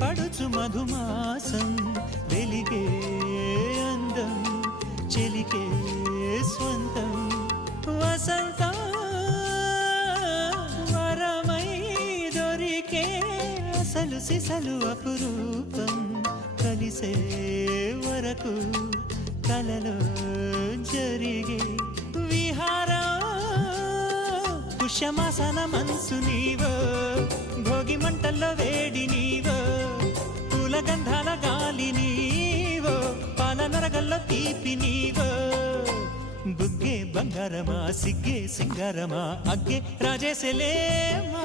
పడుచు మధుమాసం వెలిగే అందం చెలికే స్వంతం వసంతం వరమై దొరికే అసలు సిసలు అపురూపం కలిసే వరకు కలలో జరిగే విహారం పుష్యమాసన మనసు నీవో భోగి మంటల్లో వేడి నీవో పూల గంధాల గాలి నీవో పాల నరగల్లో తీపి నీవో బుగ్గే బంగారమా సిగ్గే సింగారమా అగ్గే రాజేసెలేమా